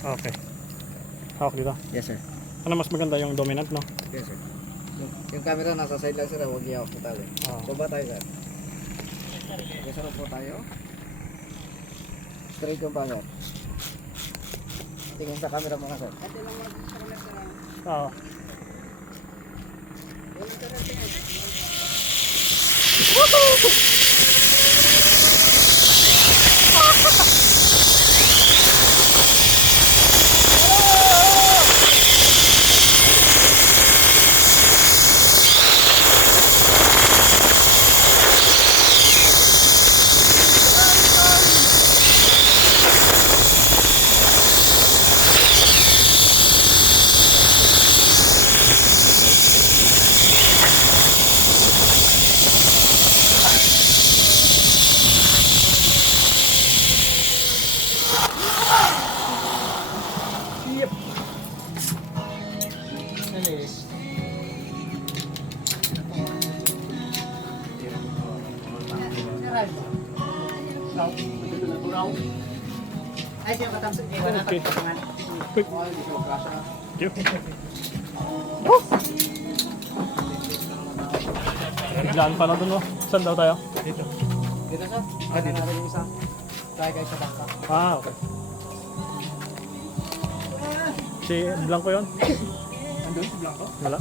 Okay. Hawak dito. Yes sir. Ano mas maganda yung dominant, no? Yes sir. Yung camera nasa side lang sir, huwag i-hawak po tali. Oo. So ba tayo sir? Okay, sarap po tayo. Straight yung pangat. Tingin sa camera muna sir. Oo. Ay, siya katamsin. Okay. Quick. Yep. Biglaan pa na dun, no? Saan daw tayo? Dito sir? Ah, dito. Narin yung isa. Try kayo sa bangka. Ah, okay. Si Blanco yun? Andun si Blanco? Wala.